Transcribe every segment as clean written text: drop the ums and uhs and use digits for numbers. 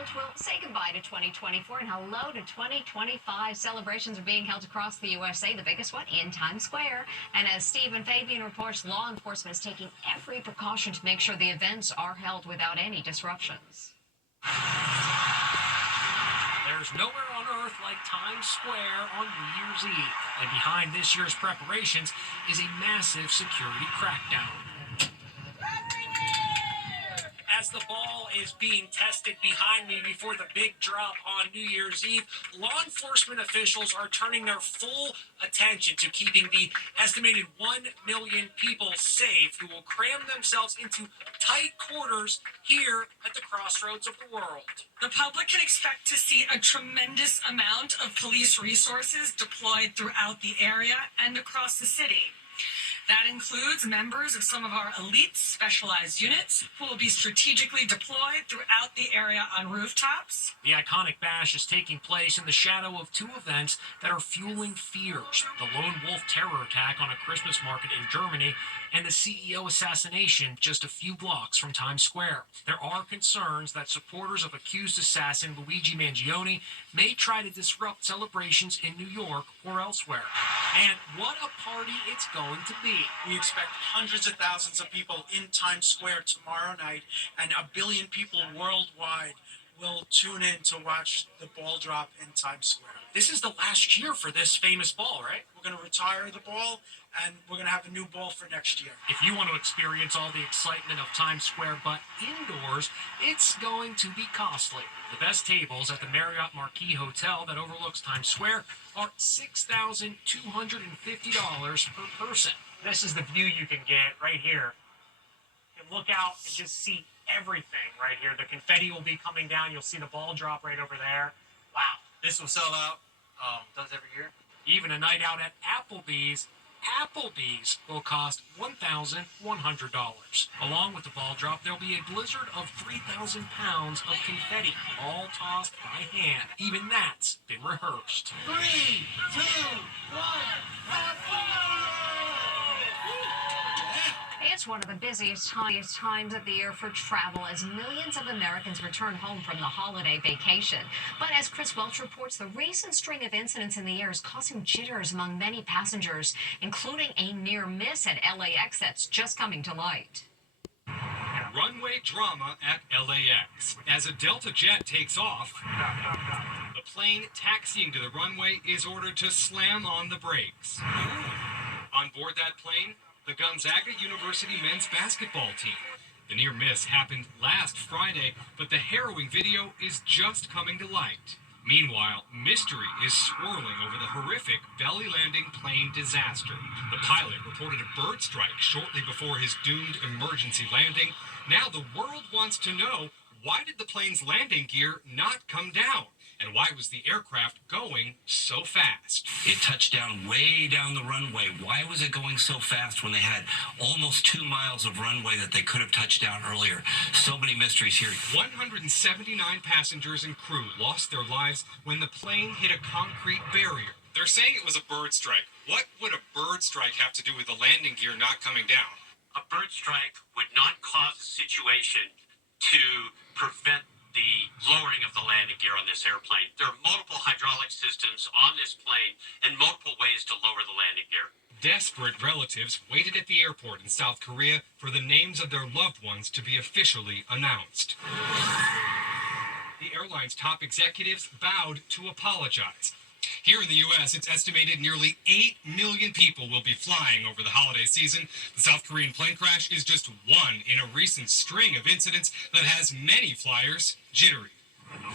world will say goodbye to 2024 and hello to 2025. Celebrations are being held across the USA, the biggest one in Times Square. And as Stephen Fabian reports, law enforcement is taking every precaution to make sure the events are held without any disruptions. There's nowhere on earth like Times Square on New Year's Eve. And behind this year's preparations is a massive security crackdown. As the ball is being tested behind me before the big drop on New Year's Eve, law enforcement officials are turning their full attention to keeping the estimated 1 million people safe who will cram themselves into tight quarters here at the crossroads of the world. The public can expect to see a tremendous amount of police resources deployed throughout the area and across the city. That includes members of some of our elite specialized units who will be strategically deployed throughout the area on rooftops. The iconic bash is taking place in the shadow of two events that are fueling fears: the lone wolf terror attack on a Christmas market in Germany and the CEO assassination just a few blocks from Times Square. There are concerns that supporters of accused assassin Luigi Mangione may try to disrupt celebrations in New York or elsewhere. And what a party it's going to be. We expect hundreds of thousands of people in Times Square tomorrow night, and 1 billion people worldwide will tune in to watch the ball drop in Times Square. This is the last year for this famous ball, right? We're going to retire the ball, and we're going to have a new ball for next year. If you want to experience all the excitement of Times Square, but indoors, it's going to be costly. The best tables at the Marriott Marquis Hotel that overlooks Times Square are $6,250 per person. This is the view you can get right here. You can look out and just see everything right here. The confetti will be coming down. You'll see the ball drop right over there. Wow. This will sell out, does every year. Even a night out at Applebee's will cost $1,100. Along with the ball drop, there'll be a blizzard of 3,000 pounds of confetti, all tossed by hand. Even that's been rehearsed. 3, 2, 1, It's one of the busiest times of the year for travel as millions of Americans return home from the holiday vacation. But as Chris Welch reports, the recent string of incidents in the air is causing jitters among many passengers, including a near miss at LAX that's just coming to light. Runway drama at LAX. As a Delta jet takes off, the plane taxiing to the runway is ordered to slam on the brakes. On board that plane, the Gonzaga University men's basketball team. The near miss happened last Friday, but the harrowing video is just coming to light. Meanwhile, mystery is swirling over the horrific belly landing plane disaster. The pilot reported a bird strike shortly before his doomed emergency landing. Now the world wants to know, why did the plane's landing gear not come down? And why was the aircraft going so fast? It touched down way down the runway. Why was it going so fast when they had almost 2 miles of runway that they could have touched down earlier? So many mysteries here. 179 passengers and crew lost their lives when the plane hit a concrete barrier. They're saying it was a bird strike. What would a bird strike have to do with the landing gear not coming down? A bird strike would not cause a situation to prevent the lowering of the landing gear on this airplane. There are multiple hydraulic systems on this plane and multiple ways to lower the landing gear. Desperate relatives waited at the airport in South Korea for the names of their loved ones to be officially announced. The airline's top executives vowed to apologize. Here in the U.S., it's estimated nearly 8 million people will be flying over the holiday season. The South Korean plane crash is just one in a recent string of incidents that has many flyers jittery.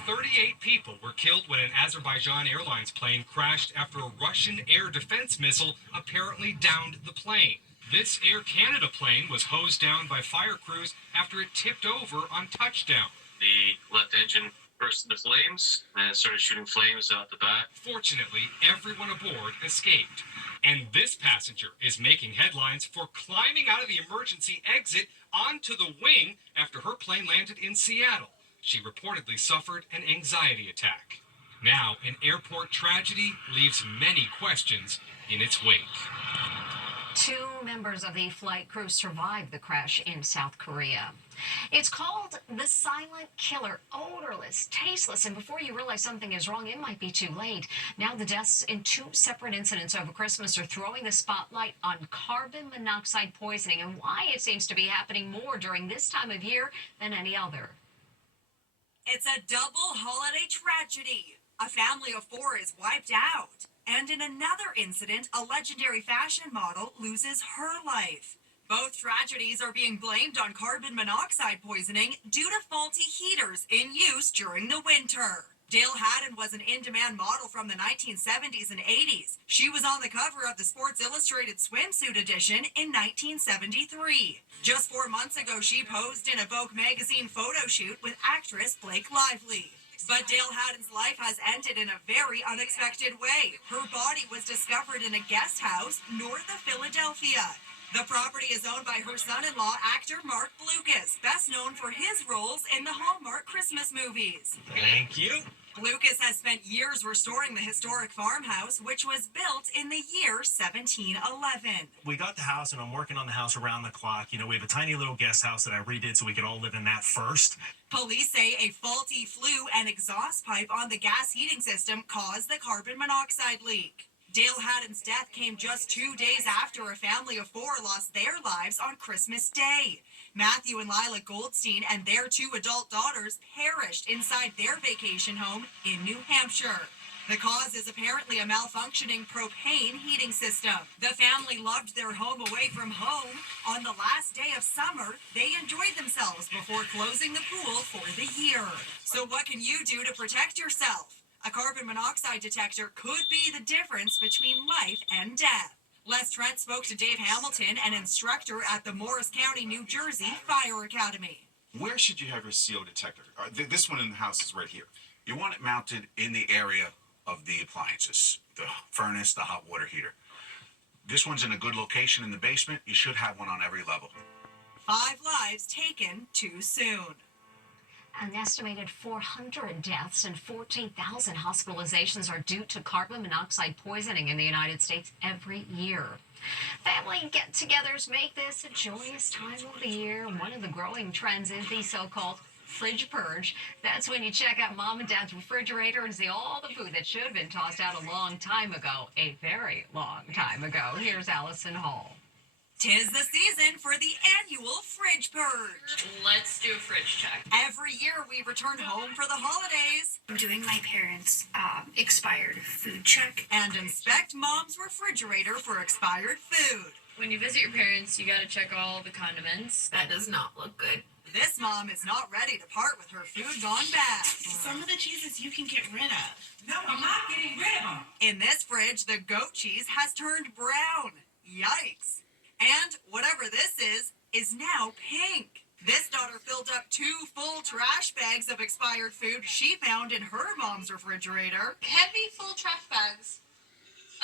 38 people were killed when an Azerbaijan Airlines plane crashed after a Russian air defense missile apparently downed the plane. This Air Canada plane was hosed down by fire crews after it tipped over on touchdown. The left engine burst into flames and started shooting flames out the back. Fortunately, everyone aboard escaped. And this passenger is making headlines for climbing out of the emergency exit onto the wing after her plane landed in Seattle. She reportedly suffered an anxiety attack. Now, an airport tragedy leaves many questions in its wake. Two members of the flight crew survived the crash in South Korea. It's called the silent killer, odorless, tasteless, and before you realize something is wrong, it might be too late. Now the deaths in two separate incidents over Christmas are throwing the spotlight on carbon monoxide poisoning and why it seems to be happening more during this time of year than any other. It's a double holiday tragedy. A family of four is wiped out. And in another incident, a legendary fashion model loses her life. Both tragedies are being blamed on carbon monoxide poisoning due to faulty heaters in use during the winter. Dale Haddon was an in-demand model from the 1970s and 80s. She was on the cover of the Sports Illustrated swimsuit edition in 1973. Just 4 months ago, she posed in a Vogue magazine photo shoot with actress Blake Lively. But Dale Haddon's life has ended in a very unexpected way. Her body was discovered in a guest house north of Philadelphia. The property is owned by her son-in-law, actor Mark Blucas, best known for his roles in the Hallmark Christmas movies. Thank you. Blucas has spent years restoring the historic farmhouse, which was built in the year 1711. We got the house, and I'm working on the house around the clock. You know, we have a tiny little guest house that I redid so we could all live in that first. Police say a faulty flue and exhaust pipe on the gas heating system caused the carbon monoxide leak. Dale Haddon's death came just 2 days after a family of four lost their lives on Christmas Day. Matthew and Lila Goldstein and their two adult daughters perished inside their vacation home in New Hampshire. The cause is apparently a malfunctioning propane heating system. The family loved their home away from home. On the last day of summer, they enjoyed themselves before closing the pool for the year. So what can you do to protect yourself? A carbon monoxide detector could be the difference between life and death. Les Trent spoke to Dave Hamilton, an instructor at the Morris County, New Jersey Fire Academy. Where should you have your CO detector? This one in the house is right here. You want it mounted in the area of the appliances, the furnace, the hot water heater. This one's in a good location in the basement. You should have one on every level. 5 lives taken too soon. An estimated 400 deaths and 14,000 hospitalizations are due to carbon monoxide poisoning in the United States every year. Family get-togethers make this a joyous time of the year. One of the growing trends is the so-called fridge purge. That's when you check out mom and dad's refrigerator and see all the food that should have been tossed out a long time ago. A very long time ago. Here's Allison Hall. 'Tis the season for the annual fridge purge. Let's do a fridge check. Every year we return home for the holidays. I'm doing my parents' expired food check. And inspect mom's refrigerator for expired food. When you visit your parents, you gotta check all the condiments. That does not look good. This mom is not ready to part with her food gone bad. Some of the cheeses you can get rid of. No, I'm not getting rid of them. In this fridge, the goat cheese has turned brown. Yikes. And whatever this is now pink. This daughter filled up 2 full trash bags of expired food she found in her mom's refrigerator. Heavy full trash bags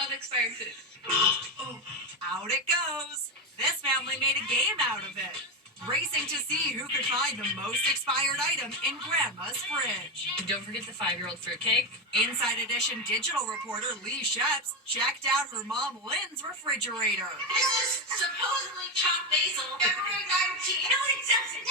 of expired food. Out it goes. This family made a game out of it, racing to see who could find the most expired item in Grandma's fridge. Don't forget the 5-year-old fruitcake. Inside Edition digital reporter Lee Sheps checked out her mom Lynn's refrigerator. This is supposedly chopped basil. February 19th. No, it doesn't.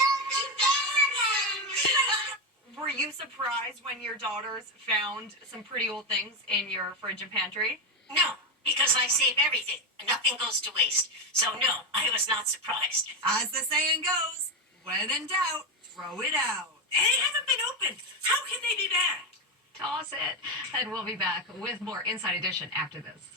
2019. Were you surprised when your daughters found some pretty old things in your fridge and pantry? No, because I save everything. Nothing goes to waste. So no, I was not surprised. As the saying goes, when in doubt, throw it out. They haven't been opened. How can they be bad? Toss it. And we'll be back with more Inside Edition after this.